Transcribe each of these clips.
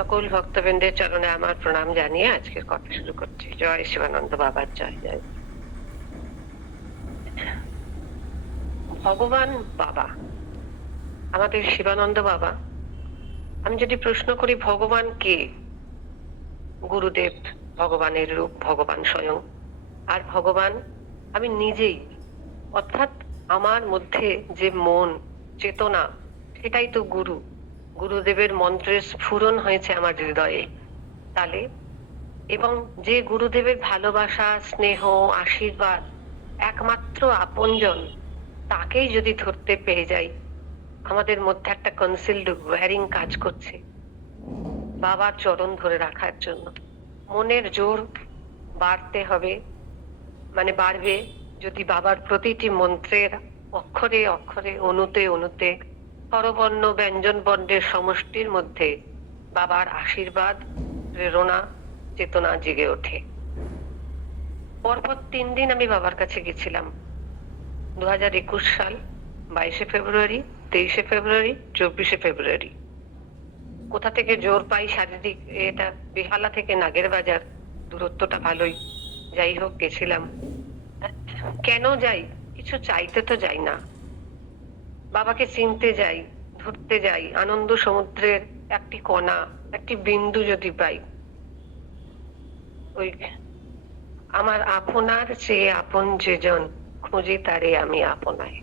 সকল ভক্তবৃন্দের চরণে আমার প্রণাম জানিয়ে আজকের কথা শুরু করছি। জয় শিবানন্দ বাবার জয় জয়। ভগবান বাবা, আমাদের শিবানন্দ বাবা। আমি যদি প্রশ্ন করি ভগবান কে, গুরুদেব ভগবানের রূপ, ভগবান স্বয়ং। আর ভগবান আমি নিজেই, অর্থাৎ আমার মধ্যে যে মন চেতনা, সেটাই তো গুরু। গুরুদেবের মন্ত্রের স্ফুরণ হয়েছে আমার হৃদয়ে। তাহলে এবং যে গুরুদেবের ভালোবাসা, স্নেহ, আশীর্বাদ, একমাত্র আপনজন, তাকেই যদি ধরতে পেয়ে যাই, আমাদের মধ্যে একটা কনসিলড ওয়্যারিং কাজ করছে বাবার চরণ ধরে রাখার জন্য। মনের জোর বাড়তে হবে, মানে বাড়বে যদি বাবার প্রতিটি মন্ত্রের অক্ষরে অক্ষরে, অনুতে অনুতে, স্বরবর্ণ ব্যঞ্জন বর্ণের সমষ্টির মধ্যে বাবার আশীর্বাদ, প্রেরণা, চেতনা জেগে ওঠে। পরপর 3 দিন আমি বাবার কাছে গেছিলাম। 2021 সাল 22শে ফেব্রুয়ারি, 23শে ফেব্রুয়ারি, 24শে ফেব্রুয়ারি। কোথা থেকে জোর পাই শারীরিক, এটা বেহালা থেকে নাগের বাজার, দূরত্বটা ভালোই। যাই হোক, গেছিলাম। কেন যাই? কিছু চাইতে তো যাই না, বাবাকে চিনতে যাই, ধরতে যাই। আনন্দ সমুদ্রের একটি কণা, একটি বিন্দু যদি পাই, ওই আমার আপনার চেয়ে আপন যেজন, খুঁজি তারে আমি আপনায়।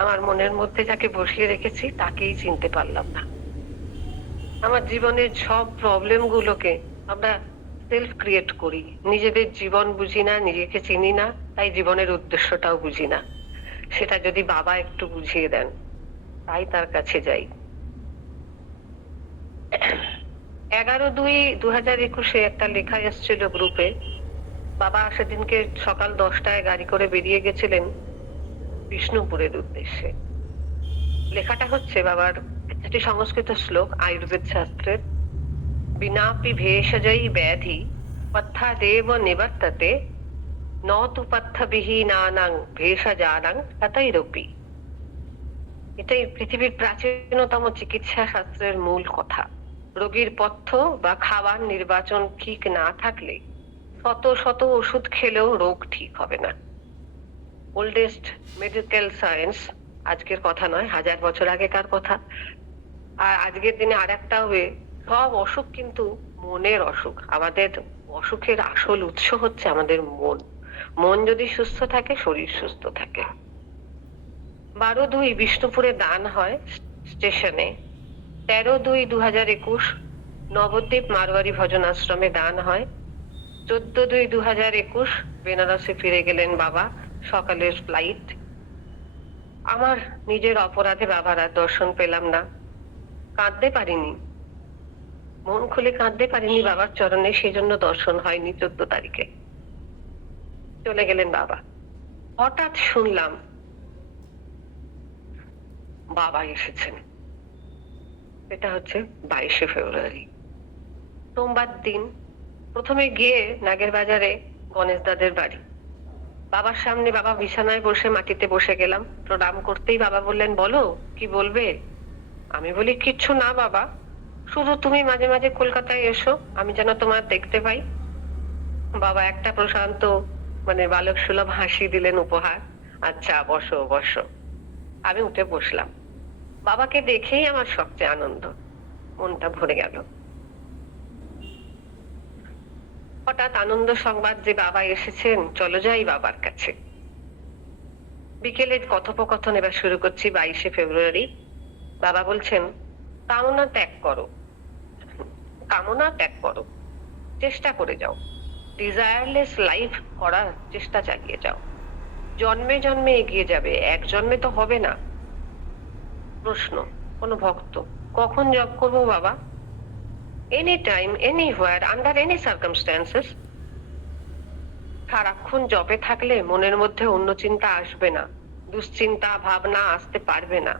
আমার মনের মধ্যে যাকে বসিয়ে রেখেছি তাকেই চিনতে পারলাম না। আমার জীবনের সব প্রবলেম গুলোকে আমরা সেলফ ক্রিয়েট করি। নিজেদের জীবন বুঝি না, নিজেকে চিনি না, তাই জীবনের উদ্দেশ্যটাও বুঝি না। সেটা যদি বাবা একটু বুঝিয়ে দেন, তাই তার কাছে যাই। 11/2/2021 একটা লেখা এসেছিল গ্রুপে। বাবা সেদিনকে সকাল 10টায় গাড়ি করে বেরিয়ে গেছিলেন বিষ্ণুপুরের উদ্দেশ্যে। লেখাটা হচ্ছে বাবার একটি সংস্কৃত শ্লোক, আয়ুর্বেদ শাস্ত্রের। বিনাপি ভেষজই ব্যাধি পথ্যাদেব নিবর্ততে, ন তু পথ্যবিহীনানাং ভেষজানাং ততৈরপি। এটাই পৃথিবীর প্রাচীনতম চিকিৎসা শাস্ত্রের মূল কথা। রোগীর পথ্য বা খাবার নির্বাচন ঠিক না থাকলে শত শত ওষুধ খেলেও রোগ ঠিক হবে না। ওল্ডেস্ট মেডিকেল সায়েন্স, আজকের কথা নয়, 1000 বছর আগেকার কথা। আর আজকের দিনে আর একটা হবে, সব অসুখ কিন্তু মনের অসুখ। আমাদের অসুখের আসল উৎস হচ্ছে আমাদের মন। মন যদি সুস্থ থাকে, শরীর সুস্থ থাকে। 12/2 বিষ্ণুপুরে দান হয় স্টেশনে। 13/2/2021 নবদ্বীপ মারোয়ারি ভজন আশ্রমে দান হয়। 14/2/2021 বেনারসে ফিরে গেলেন বাবা, সকালের ফ্লাইট। আমার নিজের অপরাধে বাবার আর দর্শন পেলাম না। কাঁদতে পারিনি, মন খুলে কাঁদতে পারিনি বাবার চরণে, সেই জন্য দর্শন হয়নি। 14 তারিখে চলে গেলেন বাবা। হঠাৎ শুনলাম বাবা এসেছেন। এটা হচ্ছে 22শে ফেব্রুয়ারি, সোমবার দিন। প্রথমে গিয়ে নাগের বাজারে গণেশ দাদের বাড়ি, বাবার সামনে বাবা বিছানায় বসে মাটিতে বসে গেলাম। প্রণাম করতেই বাবা বললেন, বলো কি বলবে? আমি বলি, কিচ্ছু না বাবা, শুধু তুমি মাঝে মাঝে কলকাতায় এসো, আমি যেন তোমার দেখতে পাই। বাবা একটা প্রশান্ত, মানে বালক সুলভ হাসি দিলেন উপহার। আচ্ছা, বসো বসো। আমি উঠে বসলাম। বাবাকে দেখেই আমার সবচেয়ে আনন্দ, মনটা ভরে গেল। হঠাৎ আনন্দ সংবাদ যে বাবা এসেছেন, চলো যাই বাবার কাছে। বিকেলে কথোপকথন এবার শুরু করছি। 22শে ফেব্রুয়ারি। বাবা বলছেন, কামনা ত্যাগ করো, কামনা ত্যাগ করো, চেষ্টা করে যাও, ডিজায়ারলেস লাইফ করার চেষ্টা চালিয়ে যাও। জন্মে জন্মে এগিয়ে যাবে, এক জন্মে তো হবে না। প্রশ্ন, কোন ভক্ত, কখন জব করবো বাবা? Any time, anywhere, under any circumstances. সারাক্ষণ জবে থাকলে মনের মধ্যে অন্য চিন্তা আসবে না, দুশ্চিন্তা ভাবনা আসতে পারবে না।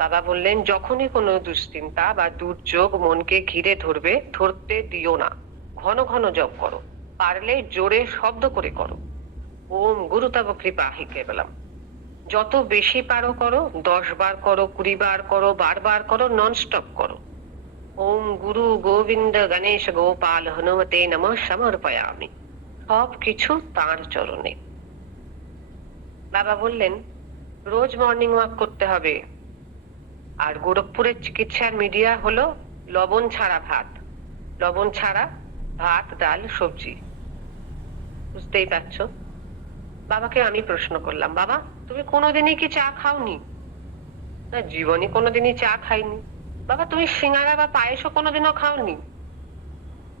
বাবা বললেন, যখনই কোনো দুশ্চিন্তা বা দুর্যোগ মনকে ঘিরে ধরবে, ধরতে দিও না। ঘন ঘন জপ করো, পারলে জোরে শব্দ করে করো। ওম গুরুতব কৃপাহি কেবলম। যত বেশি পারো করো, 10 বার করো, 20 বার করো, বারবার করো, নন স্টপ করো। ওম গুরু গোবিন্দ গণেশ গোপাল হনুমতে নমঃ সমর্পয়ামি। সব কিছু তাঁর চরণে। বাবা বললেন রোজ মর্নিং ওয়াক করতে হবে। আর গোরখপুরের চিকিৎসার মিডিয়া হলো লবণ ছাড়া ভাত, লবণ ছাড়া ভাত, ডাল, সবজি। বুঝতেই পারছো। বাবাকে আমি প্রশ্ন করলাম, বাবা তুমি কোনোদিনই কি চা খাওনি? না, জীবনে কোনোদিনই চা খাইনি। বাবা তুমি সিঙ্গারা বা পায়েসও কোনোদিনও খাওনি?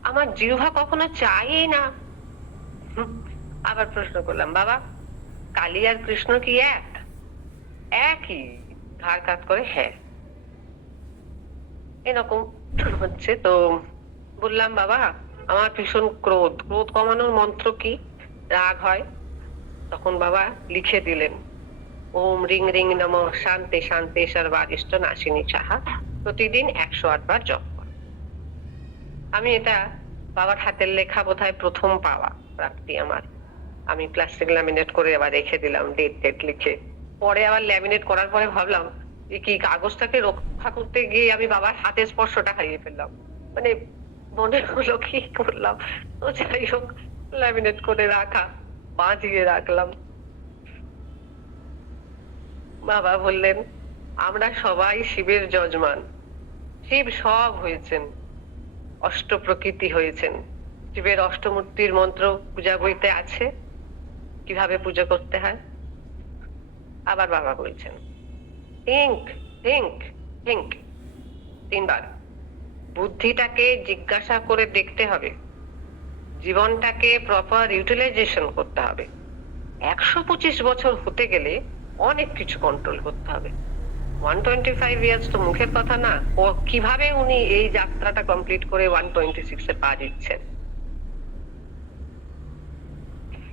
আমার জিহ্বা কখনো চায়ই না। হুম, আবার প্রশ্ন করলাম, বাবা কালী আর কৃষ্ণ কি এক? একই। ঘাড় কাত করে হ্যাঁ। এরকম হচ্ছে তো। বললাম বাবা আমার ভীষণ ক্রোধ, ক্রোধ কমানোর মন্ত্র কি? রাগ হয় তখন বাবা লিখে দিলেন ওম রিং রিং নমঃ শান্তি শান্তি সর্বারিষ্ট নাশিনী সাহা, প্রতিদিন 108 বার জপ কর। আমি এটা বাবার হাতের লেখা বোধহয় প্রথম পাওয়া প্রাপ্তি আমার। আমি প্লাস্টিক ল্যামিনেট করে আবার রেখে দিলাম ডেট টেট লিখে। পরে আবার ল্যামিনেট করার পরে ভাবলাম এ কি, কাগজটাকে রক্ষা করতে গিয়ে আমি বাবার হাতের স্পর্শটা হারিয়ে ফেললাম। মানে মনে হলো কি করলাম। তো যাই হোক, ল্যামিনেট করে রাখা, বাঁধিয়ে রাখলাম। বাবা বললেন আমরা সবাই শিবের যজমান। শিব সব হয়েছেন, অষ্ট প্রকৃতি হয়েছেন। শিবের অষ্টমূর্তির মন্ত্র পূজা বইতে আছে, কিভাবে পুজো করতে হয়। আবার বাবা বলছেন থিঙ্ক থিঙ্ক থিঙ্ক 3 বার। বুদ্ধিটাকে জিজ্ঞাসা করে দেখতে হবে, জীবনটাকে প্রপার ইউটিলাইজেশন করতে হবে। 125 বছর হতে গেলে অনেক কিছু কন্ট্রোল করতে হবে। 125 ইয়ার্স তো মুখের কথা না। ও কিভাবে উনি এই যাত্রাটা কমপ্লিট করে 126 এ পা দিচ্ছেন।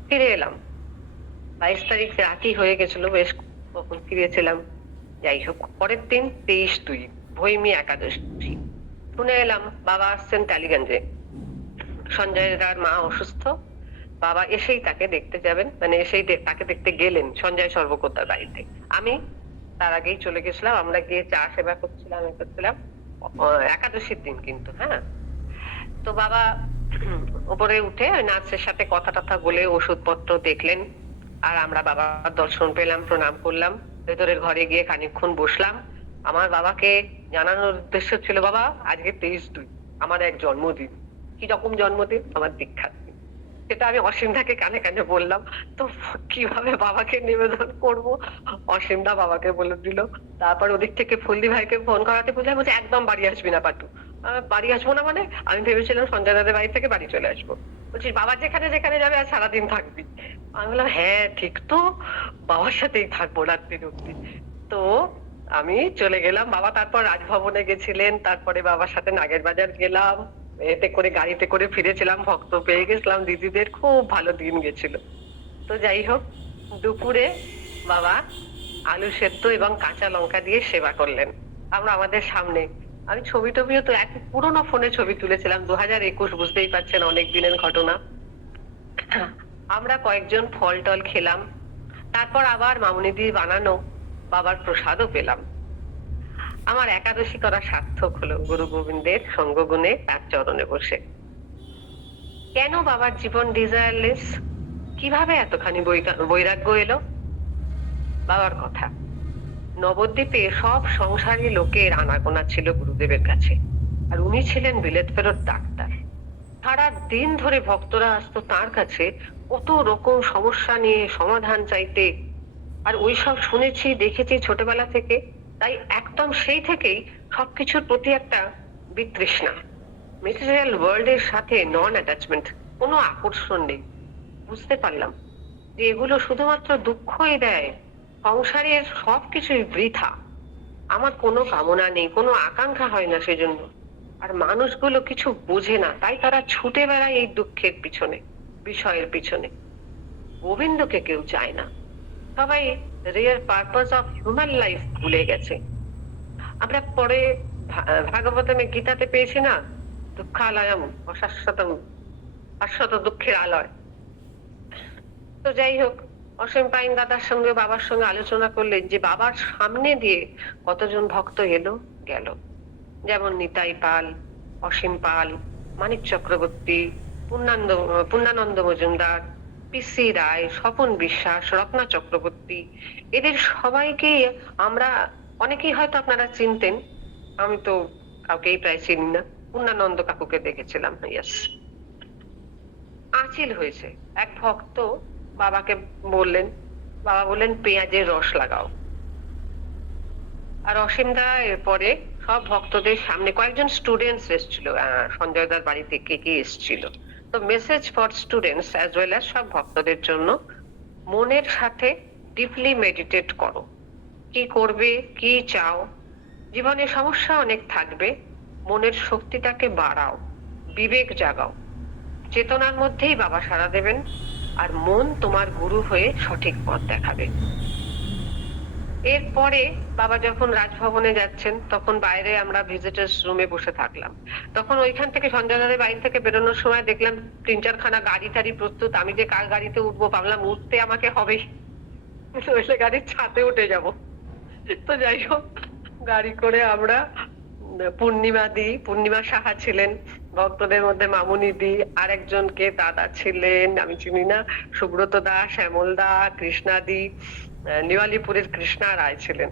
ফিরে এলাম। 22 তারিখ রাতই হয়ে গেছিল, বেশ কখন ফিরেছিলাম। যাই হোক, পরের দিন 23/2 ভৈমী একাদশী। শুনে এলাম বাবা আসছেন টালিগঞ্জে। সঞ্জয় দার মা অসুস্থ। বাবা এসেই তাকে দেখতে যাবেন, মানে এসেই তাকে দেখতে গেলেন সঞ্জয় সর্বকর্তার বাড়িতে। আমি তার আগেই চলে গেছিলাম। আমরা গিয়ে চা সেবা করছিলাম, একাদশীর দিন কিন্তু। হ্যাঁ, তো বাবা উপরে উঠে ওই নার্সের সাথে কথা টথা বলে ওষুধপত্র দেখলেন। আর আমরা বাবার দর্শন পেলাম, প্রণাম করলাম। ভেতরের ঘরে গিয়ে খানিকক্ষণ বসলাম। আমার বাবাকে জানানোর উদ্দেশ্য ছিল, বাবা আজকে 23/2 আমার এক জন্মদিন। কি রকম জন্মদিন? আমার দীক্ষার দিন। সেটা আমি অসীমদাকে কানে কানে বললাম। তো কিভাবে বাবাকে নিবেদন করব, অসীমদা বাবাকে বলে দিল। তারপর ওদিক থেকে ফুলদি ভাইকে ফোন করাতে বললাম, বলছে একদম বাড়ি আসবি না পাটু। বাড়ি আসবো না মানে? আমি ভেবেছিলাম সঞ্জয় দাদের বাড়ি থেকে বাড়ি চলে আসবো। বলছি বাবা যেখানে যেখানে যাবে আর সারাদিন থাকবি। আমি বললাম হ্যাঁ ঠিক তো, বাবার সাথেই থাকবো রাত্রি অব্দি। তো আমি চলে গেলাম। বাবা তারপর রাজভবনে গেছিলেন, তারপরে বাবার সাথে নাগের বাজার গেলাম। এতে করে গাড়িতে করে ফিরেছিলাম, ভক্ত পেয়ে গেছিলাম, দিদিদের খুব ভালো দিন গেছিল। তো যাই হোক, দুপুরে বাবা আলু সেদ্ধ এবং কাঁচা লঙ্কা দিয়ে সেবা করলেন আমরা আমাদের সামনে। আমি ছবি টবিও তো এক পুরোনো ফোনে ছবি তুলেছিলাম, 2021, বুঝতেই পারছেন অনেক দিনের ঘটনা। আমরা কয়েকজন ফল টল খেলাম। তারপর আবার মামুনিদি বানানো বাবার প্রসাদও পেলাম। আমার একাদশী করা সার্থক হলো গুরু গোবিন্দের সঙ্গগুণে তার চরণে বসে। কেন বাবার জীবন ডিজায়ারলেস? কিভাবে এতখানি বৈরাগ্য এলো? বাবার কথা, নবদ্বীপে সব সংসারী লোকের আনাগোনা ছিল গুরুদেবের কাছে। আর উনি ছিলেন বিলেত ফেরত ডাক্তার। সারা দিন ধরে ভক্তরা আসতো তার কাছে কত রকম সমস্যা নিয়ে সমাধান চাইতে। আর ওইসব শুনেছি দেখেছি ছোটবেলা থেকে। তাই একদম সেই থেকেই সবকিছুর প্রতি একটা বিতৃষ্ণা। মেটেরিয়াল ওয়ার্ল্ড এর সাথে নন অ্যাটাচমেন্ট, কোনো আকর্ষণ নেই। বুঝতে পারলাম যে এগুলো শুধুমাত্র দুঃখই দেয়, সংসারের সবকিছুই বৃথা। আমার কোনো কামনা নেই, কোনো আকাঙ্ক্ষা হয় না সেজন্য। আর মানুষগুলো কিছু বোঝে না, তাই তারা ছুটে বেড়ায় এই দুঃখের পিছনে, বিষয়ের পিছনে। গোবিন্দকে কেউ চায় না, সবাই real purpose of human life ভুলে গেছে। আমরা পরে ভাগবতমে গীতাতে পেয়েছি না, দুঃখালয়ম অশাশ্বতম, শাশ্বত দুঃখের আলয়। তো যাই হোক, অসীম পাইন দাদার সঙ্গে বাবার সঙ্গে আলোচনা করলেন যে বাবার সামনে দিয়ে কতজন ভক্ত এলো গেল, যেমন নিতাই পাল, অসীম পাল, মানিক চক্রবর্তী, পূর্ণানন্দ মজুমদার, পিসি রায়, স্বপন বিশ্বাস, রত্না চক্রবর্তী, এদের সবাইকে আমরা, অনেকেই হয়তো আপনারা চিনতেন, আমি তো কাউকেই প্রায় চিনি না। পূর্ণানন্দ কাকুকে দেখেছিলাম, ইয়েস। আঁচিল হয়েছে, এক ভক্ত বাবাকে বললেন, বাবা বললেন পেঁয়াজের রস লাগাও। আর অসীমদা এরপরে সব ভক্তদের সামনে, কয়েকজন স্টুডেন্টস এসেছিল, সঞ্জয় দার বাড়িতে কে কে এসেছিল, তো message for students as well as সব ভক্তদের জন্য, মনের সাথে ডিপলি মেডিটেট করো, কি করবে, কি চাও, জীবনে সমস্যা অনেক থাকবে, মনের শক্তিটাকে বাড়াও, বিবেক জাগাও, চেতনার মধ্যেই বাবা সাড়া দেবেন, আর মন তোমার গুরু হয়ে সঠিক পথ দেখাবে। এরপরে বাবা যখন রাজভবনে যাচ্ছেন, তখন বাইরে আমরা ভিজিটার্স রুমে বসে থাকলাম। তখন ওইখান থেকে সঞ্জয় দাদের বাড়ি থেকে বেরোনোর সময় দেখলাম 3-4খানা গাড়ি টাড়ি প্রস্তুত। আমি যে কার গাড়িতে উঠবো, ভাবলাম উঠতে আমাকে হবেই, নইলে গাড়ির ছাদে উঠে যাব। তো যাই হোক, গাড়ি করে আমরা পূর্ণিমা সাহা ছিলেন ভক্তদের মধ্যে, মামুনি দি, আর একজনকে দাদা ছিলেন আমি চিনি না, সুব্রত দা, শ্যামল দা, কৃষ্ণা দি, নিওয়ালিপুরের কৃষ্ণা রায় ছিলেন।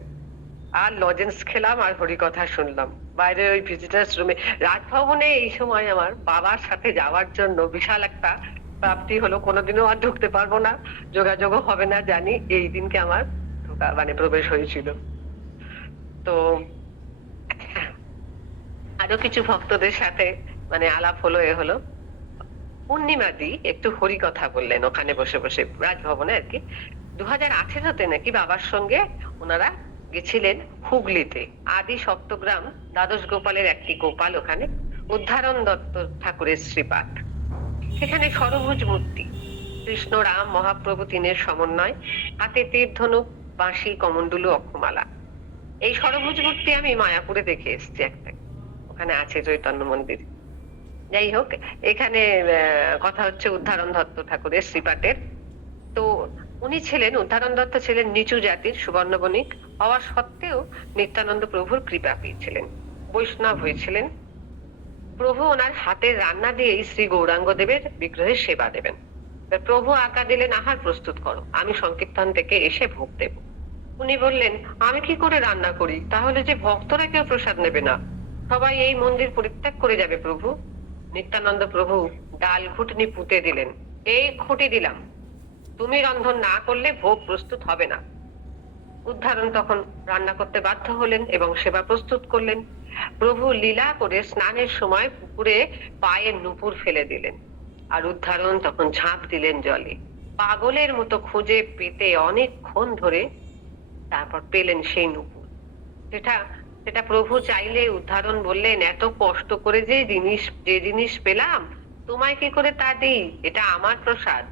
আর লজেন্স খেলাম আর হরিকথা শুনলাম বাইরে ওই ভিজিটার্স রুমে। রাজভবনে এই সময় আমার বাবার সাথে যাওয়ার জন্য বিশাল একটা প্রাপ্তি হলো। কোনোদিনও আর ঢুকতে পারবো না, যোগাযোগও হবে না জানি, এই দিনকে আমার প্রবেশ হয়েছিল। তো আরো কিছু ভক্তদের সাথে আলাপ হলো, এ হলো। পূর্ণিমাদি একটু হরি কথা বললেন ওখানে বসে বসে, রাজভবনে আর কি। 2018-তে নাকি বাবার সঙ্গে ওনারা গেছিলেন হুগলিতে, আদি সপ্তগ্রাম দ্বাদশ গোপালের একটি গোপাল, ওখানে উদ্ধারণ দত্ত ঠাকুরের শ্রীপাঠ। সেখানে ষড়ভুজ মূর্তি, কৃষ্ণ রাম মহাপ্রভু তিনের সমন্বয়, হাতে তীর ধনুক, বাঁশি, কমণ্ডলু, অক্ষমালা। এই ষড়ভুজ মূর্তি আমি মায়াপুরে দেখে এসেছি একটা, ওখানে আছে চৈতন্য মন্দির। যাই হোক, এখানে কথা হচ্ছে উদ্ধারণ দত্ত ঠাকুরের শ্রীপাঠের। তো উদ্ধারণ দত্ত ছিলেন নিচু জাতির সুবর্ণ বণিক হওয়া সত্ত্বেও নিত্যানন্দ প্রভুর কৃপা পেয়েছিলেন, বৈষ্ণব হয়েছিলেন। প্রভু ওনার হাতের রান্না দিয়েই শ্রী গৌরাঙ্গ দেবের বিগ্রহের সেবা দেবেন। প্রভু আজ্ঞা দিলেন, আহার প্রস্তুত করো, আমি সংকীর্তন থেকে এসে ভোগ দেব। উনি বললেন, আমি কি করে রান্না করি, তাহলে যে ভক্তরা কেউ প্রসাদ নেবে না, সবাই এই মন্দির পরিত্যাগ করে যাবে প্রভু। নিত্যানন্দ প্রভু ডাল ঘুটনি পুঁতে দিলেন, এই খুঁটি দিলাম, তুমি রন্ধন না করলে ভোগ প্রস্তুত হবে না। উদ্ধারণ তখন রান্না করতে বাধ্য হলেন এবং সেবা প্রস্তুত করলেন। প্রভু লীলা করে স্নানের সময় পুকুরে পায়ের নুপুর ফেলে দিলেন, আর উদ্ধারণ তখন ঝাঁপ দিলেন জলে। পাগলের মতো খুঁজে পেতে অনেকক্ষণ ধরে তারপর পেলেন সেই নুপুর। সেটা প্রভু চাইলে উদ্ধারণ বললেন, এত কষ্ট করে যে জিনিস পেলাম, তোমায় কি করে তা দিই, এটা আমার প্রসাদ।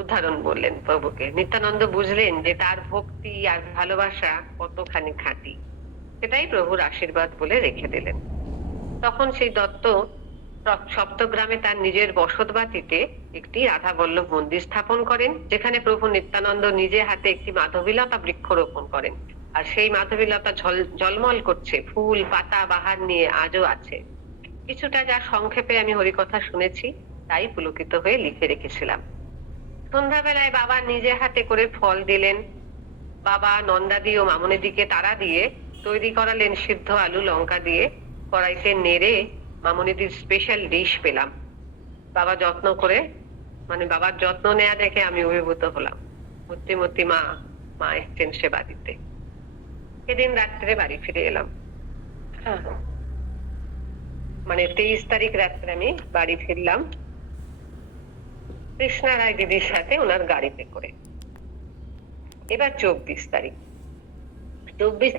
উদ্ধারণ বললেন প্রভুকে। নিত্যানন্দ বুঝলেন যে তার ভক্তি আর ভালোবাসা কতখানি খাঁটি, সেটাই প্রভুর আশীর্বাদ বলে রেখে দিলেন। তখন সেই দত্ত সপ্তগ্রামে তার নিজের বসতবাটিতে একটি রাধা বল্লভ মন্দির স্থাপন করেন, যেখানে প্রভু নিত্যানন্দ নিজে হাতে একটি মাধবীলতা বৃক্ষ রোপণ করেন। আর সেই মাধবীলতা ঝলমল করছে, ফুল পাতা বাহার নিয়ে আজও আছে। কিছুটা যা সংক্ষেপে আমি হরিকথা শুনেছি তাই পুলকিত হয়ে লিখে রেখেছিলাম। সন্ধ্যাবেলায় বাবা নিজে হাতে করে ফল দিলেন। বাবা নন্দাদি ও মামুনিদিকে তারা দিয়ে তৈরি করালেন সিদ্ধ আলু লঙ্কা দিয়ে, কড়াইতে নেড়ে মামুনিদির স্পেশাল ডিশ পেলাম। বাবা যত্ন করে, বাবার যত্ন নেয়া দেখে আমি অভিভূত হলাম। মূর্তি মা এসছেন সেবা দিতে। সেদিন রাত্রে বাড়ি ফিরে এলাম। 23 তারিখ রাত্রে আমি বাড়ি ফিরলাম কৃষ্ণা রায় দিদির সাথে ওনার গাড়িতে করে। এবার 24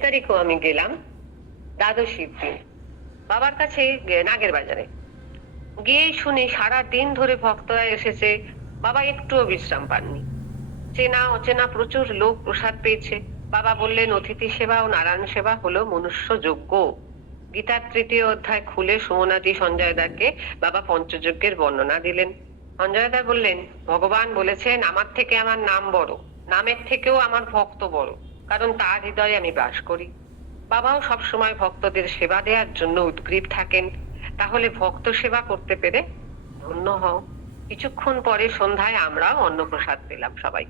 তারিখও আমি গেলাম দ্বাদশীর দিন বাবার কাছে নাগের বাজারে। গিয়েই শুনি সারা দিন ধরে ভক্তরা এসেছে, বাবা একটুও বিশ্রাম পাননি। চেনা অচেনা প্রচুর লোক প্রসাদ পেয়েছে। বাবা বললেন, অতিথি সেবা ও নারায়ণ সেবা হলো মনুষ্য যজ্ঞ। গীতার 3য় অধ্যায় খুলে সুমনাদি সঞ্জয়দাকে বাবা পঞ্চযজ্ঞের বর্ণনা দিলেন। সঞ্জয়দা বললেন, ভগবান বলেছেন, আমার থেকে আমার নাম বড়, নামের থেকেও আমার ভক্ত বড়, কারণ তার হৃদয়ে আমি বাস করি। বাবাও সবসময় ভক্তদের সেবা দেওয়ার জন্য উদগ্রীব থাকেন। তাহলে ভক্ত সেবা করতে পেরে ধন্য হও। কিছুক্ষণ পরে সন্ধ্যায় আমরাও অন্নপ্রসাদ পেলাম সবাই।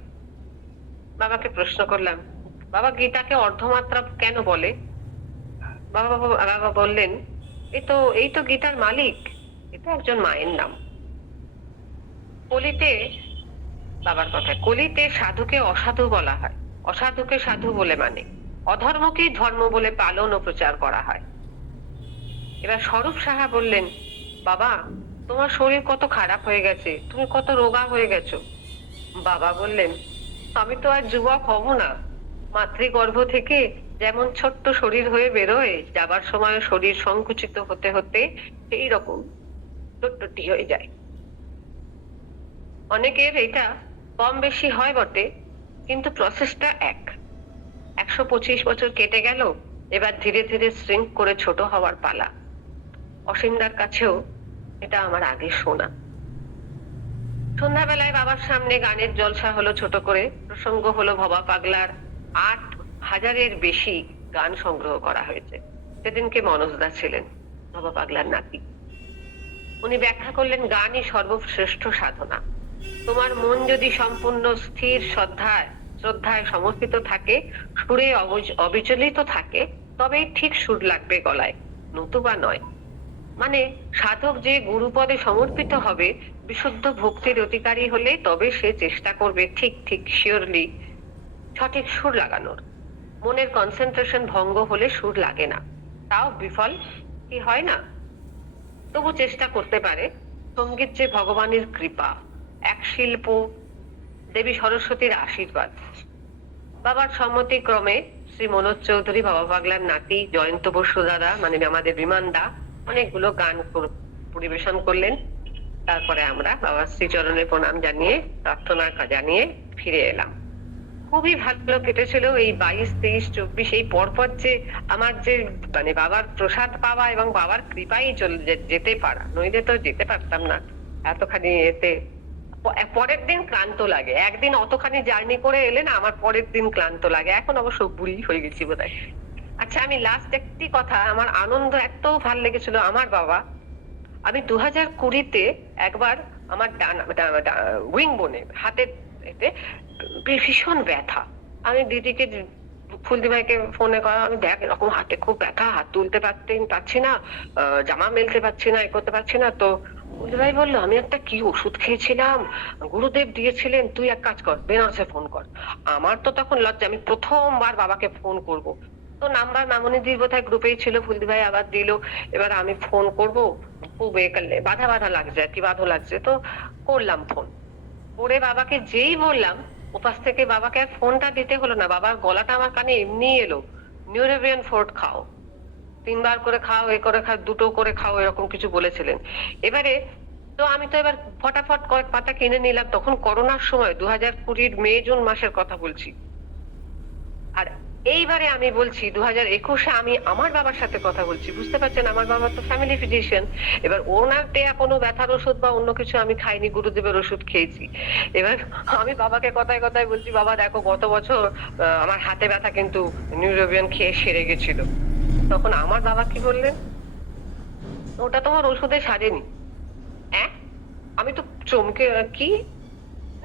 বাবাকে প্রশ্ন করলাম, বাবা গীতাকে অর্ধমাত্রা কেন বলে? বাবা বললেন, এই তো গীতার মালিক, এটা একজন মায়ের নাম। কলিতে, বাবার কথায়, কলিতে সাধুকে অসাধু বলা হয়, অসাধুকে সাধু বলে মানে, অধর্মকেই ধর্ম বলে পালন ও প্রচার করা হয়। এবার স্বরূপ সাহা বললেন, বাবা তোমার শরীর কত খারাপ হয়ে গেছে, তুমি কত রোগা হয়ে গেছো। বাবা বললেন, আমি তো আর যুবক হব না। মাতৃগর্ভ থেকে যেমন ছোট্ট শরীর হয়ে বেরোয়, যাবার সময় শরীর সংকুচিত হতে হতে সেই রকম ছোট্টটি হয়ে যায়। অনেকের এটা কম বেশি হয় বটে, কিন্তু প্রসেসটা এক। 125 বছর কেটে গেল, এবার ধীরে ধীরে শ্রিঙ্ক করে ছোট হওয়ার পালা। অসীমদার কাছেও এটা আমার আগে শোনা। সন্ধ্যাবেলায় বাবার সামনে গানের জলসা হলো ছোট করে। প্রসঙ্গ হলো ভবা পাগলার 8,000-এর বেশি গান সংগ্রহ করা হয়েছে। সেদিনকে মনোজদা ছিলেন, ভবা পাগলার নাতি। উনি ব্যাখ্যা করলেন, গানই সর্বশ্রেষ্ঠ সাধনা। তোমার মন যদি সম্পূর্ণ স্থির শ্রদ্ধায় সমর্পিত থাকে, সুরে অবিচলিত থাকে, তবেই ঠিক সুর লাগবে গলায়, নতুবা নয়। মানে সাধক যে গুরুপদে সমর্পিত হবে, বিশুদ্ধ ভক্তির অধিকারী হলে তবে সে চেষ্টা করবে ঠিক শিওরলি সঠিক সুর লাগানোর। মনের কনসেন্ট্রেশন ভঙ্গ হলে সুর লাগে না, তাও বিফল কি হয় না, তবু চেষ্টা করতে পারে। সঙ্গীত যে ভগবানের কৃপা, এক শিল্প, দেবী সরস্বতীর আশীর্বাদ। বাবার সম্মতিক্রমে শ্রী মনোজ চৌধুরী, বাবা পাগলার নাতি, জয়ন্ত বসু দাদা, মানে আমাদের বিমান দা, অনেকগুলো গান পরিবেশন করলেন। তারপরে আমরা বাবার শ্রীচরণে প্রণাম জানিয়ে, প্রার্থনা জানিয়ে ফিরে এলাম। খুবই ভালো কেটেছিল এই 22, 23, 24, এই পরপর যে আমার যে মানে বাবার প্রসাদ পাওয়া এবং বাবার কৃপাই যেতে পারা, নইলে তো যেতে পারতাম না এতখানি এতে। পরের দিন ক্লান্ত লাগে, একদিন অতখানি জার্নি করে এলে না, আমার পরের দিন ক্লান্ত লাগে। এখন অবশ্য বুড়ি হয়ে গেছি বোধহয়। আচ্ছা, আমি লাস্ট একটি কথা, আমার আনন্দ এত ভাল লেগেছিল। আমার বাবা, আমি 2020-তে একবার আমার উইং বোনে হাতের এতে ভীষণ ব্যথা। আমি দিদিকে, ফুলদিভাইকে ফোনে করা, আমি দেখ এরকম হাতে খুব ব্যথা, হাত তুলতে পারছি না, জামা মেলতে পারছি না, এ করতে পারছি না। তো ফুলদিভাই বললো, আমি একটা কি ওষুধ খেয়েছিলাম, গুরুদেব দিয়েছিলেন, তুই এক কাজ কর, বেনারসে ফোন কর। আমার তো তখন লজ্জা, আমি প্রথমবার বাবাকে ফোন করব। তো নাম্বার মামনিদির বোধহয় গ্রুপেই ছিল, ফুলদিভাই আবার দিল। এবার আমি ফোন করব, খুব বাধা লাগছে, কি বাধা লাগছে। তো করলাম ফোন করে, বাবাকে যেই বললাম, ওপাশ থেকে বাবাকে আর ফোনটা দিতে হলো না, বাবার গলাটা আমার কানে এমনি এলো, নিউরোবিয়ান ফোর্ট খাও, 3 বার করে খাও, এ করে খাও, 2টো করে খাও, এরকম কিছু বলেছিলেন। এবারে তো আমি তো এবার ফটাফট কয়েক পাতা কিনে নিলাম। তখন করোনার সময় 2020 মে জুন মাসের কথা বলছি। আর এইবারে আমি বলছি 2021-এ আমি আমার বাবার সাথে কথা বলছি। বুঝতে পারছেন, আমার বাবা তো ফ্যামিলি ফিজিশিয়ান। এবার ওনার দেয়া কোনো ব্যথার ওষুধ বা অন্য কিছু আমি খাইনি, গুরুদেবের ওষুধ খেয়েছি। এবার আমি বাবাকে কথায় কথায় বলছি, বাবা দেখো গত বছর আমার হাতে ব্যথা কিন্তু নিউরোবিয়ান খেয়ে সেরে গেছিল। তখন আমার বাবা কি বললেন, ওটা তোমার ওষুধে সারেনি। হ্যাঁ, আমি তো চমকে, কি?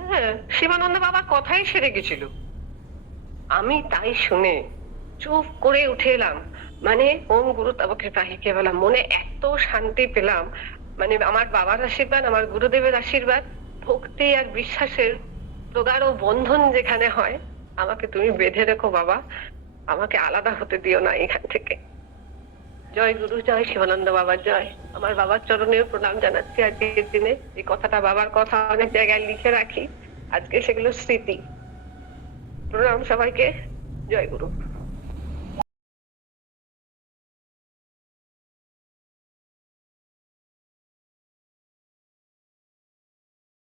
হ্যাঁ, শিবানন্দ বাবার কথাই সেরে গেছিল। আমি তাই শুনে চুপ করে উঠে এলাম। মানে ওম গুরু তব কৃপাহি কেবলম, মনে এত শান্তি পেলাম। মানে আমার বাবার আশীর্বাদ, আমার গুরুদেবের আশীর্বাদ, ভক্তি আর বিশ্বাসের প্রগাঢ় বন্ধন যেখানে হয়, আমাকে তুমি বেঁধে রেখো বাবা, আমাকে আলাদা হতে দিও না এখান থেকে। জয় গুরু, জয় শিবানন্দ বাবার জয়। আমার বাবার চরণেও প্রণাম জানাচ্ছি আজকের দিনে। এই কথাটা, বাবার কথা অনেক জায়গায় লিখে রাখি, আজকে সেগুলো স্মৃতি। প্রণাম সবাইকে, জয় গুরু।